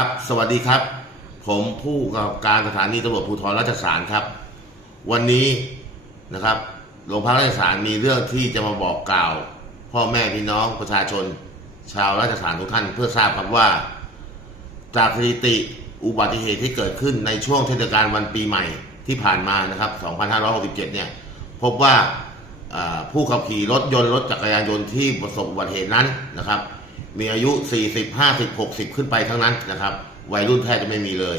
ครับ สวัสดีครับ ผมผู้กำกับการสถานีตำรวจภูธรราชสารครับ วันนี้นะครับโรงพักราชสารมีเรื่องที่จะมาบอกกล่าว พ่อแม่พี่น้องประชาชน ชาวราชสารทุกท่านเพื่อทราบครับว่า จากสถิติอุบัติเหตุที่เกิดขึ้นในช่วงเทศกาลวันปีใหม่ที่ผ่านมานะครับ 2567 เนี่ย พบว่าอ่าผู้ขับขี่รถยนต์รถจักรยานยนต์ที่ประสบอุบัติเหตุนั้นนะครับ มีอายุ 40 50 60 ขึ้นไปทั้งนั้นนะครับ วัยรุ่นแทบจะไม่มีเลย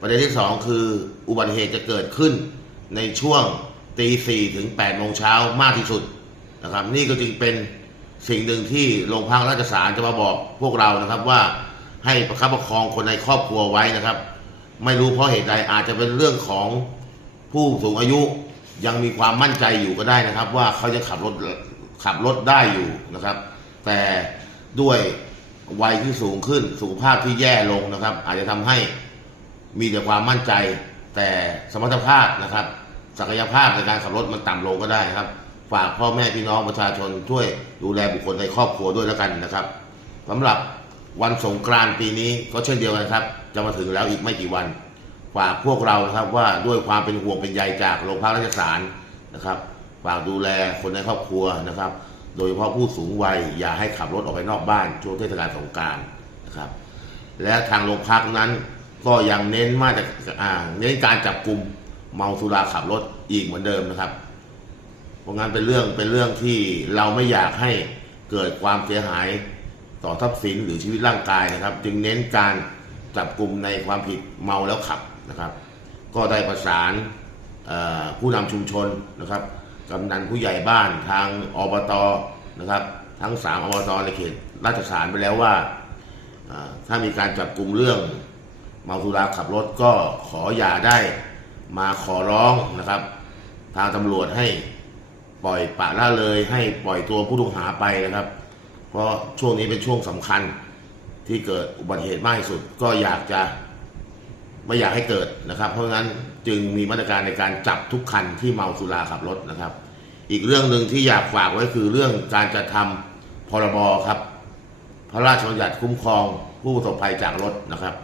ประเด็นที่ 2 คืออุบัติเหตุจะเกิดขึ้นในช่วงตีสี่ถึง8โมงเช้ามากที่สุดนะครับ นี่ก็จึงเป็นสิ่งหนึ่งที่โรงพักราชสารจะมาบอกพวกเรานะครับว่าให้ประคับประคองคนในครอบครัวไว้นะครับ ไม่รู้เพราะเหตุใดอาจจะเป็นเรื่องของผู้สูงอายุยังมีความมั่นใจอยู่ก็ได้นะครับ ว่าเขาจะขับรถขับรถได้อยู่นะครับ แต่ ด้วยวัยที่สูงขึ้นสุขภาพที่แย่ลงนะครับ อาจจะทำให้มีแต่ความมั่นใจ แต่สมรรถภาพนะครับ ศักยภาพในการขับรถมันต่ำลงก็ได้ครับ ฝากพ่อแม่พี่น้องประชาชนช่วยดูแลบุคคลในครอบครัวด้วยแล้วกันนะครับสำหรับวันสงกรานต์ปีนี้ก็เช่นเดียวกันครับ จะมาถึงแล้วอีกไม่กี่วันฝากพวกเรานะครับว่าด้วยความเป็นห่วงเป็นใยจากโรงพักราชสารนะครับฝากดูแลคนในครอบครัวนะครับ โดยเฉพาะผู้สูงวัยอย่าให้ขับรถออกไปนอกบ้านช่วงเทศกาลสงการนะครับ และทางโรงพักนั้นก็ยังเน้นมาตรอ่าเน้นการจับกลุ่มเมาสุราขับรถอีกเหมือนเดิมนะครับ เพราะงั้นเป็นเรื่องเป็นเรื่องที่เราไม่อยากให้เกิดความเสียหายต่อทรัพย์สินหรือชีวิตร่างกายนะครับ จึงเน้นการจับกลุ่มในความผิดเมาแล้วขับนะครับ ก็ได้ประสานผู้นำชุมชนนะครับ กำนันผู้ใหญ่บ้านทางอบตนะครับ ทั้งสามอบตในเขตราชสารไปแล้วว่าถ้ามีการจับกลุ่มเรื่องเมาสุราขับรถก็ขออย่าได้มาขอร้องนะครับ ทางตำรวจให้ปล่อยปะละเลยให้ปล่อยตัวผู้ต้องหาไปนะครับ เพราะช่วงนี้เป็นช่วงสำคัญที่เกิดอุบัติเหตุมากที่สุดก็อยากจะ ไม่อยากให้เกิดนะครับ เพราะงั้นจึงมีมาตรการในการจับทุกคันที่เมาสุราขับรถนะครับ อีกเรื่องหนึ่งที่อยากฝากไว้คือเรื่องการจะทำพรบครับ พระราชบัญญัติคุ้มครองผู้ประสบภัยจากรถนะครับ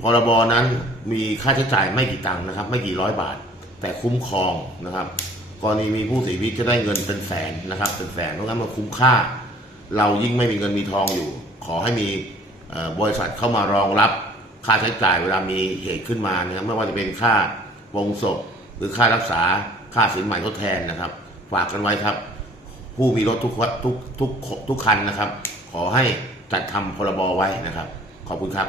พรบนั้นมีค่าใช้จ่ายไม่กี่ตังค์นะครับ ไม่กี่ร้อยบาท แต่คุ้มครองนะครับกรณีมีผู้เสียชีวิตจะได้เงินเป็นแสนนะครับเป็นแสนเพราะงั้นมันคุ้มค่า เรายิ่งไม่มีเงินมีทองอยู่ ขอให้มีบริษัทเข้ามารองรับ ค่าใช้จ่ายเวลามีเหตุขึ้นมานะครับไม่ว่าจะเป็นค่าวงศพ หรือค่ารักษาค่าสินใหม่ทดแทนนะครับ ฝากกันไว้ครับ ผู้มีรถทุกทุกทุกทุกคันนะครับ ขอให้จัดทำพรบไว้นะครับ ขอบคุณครับ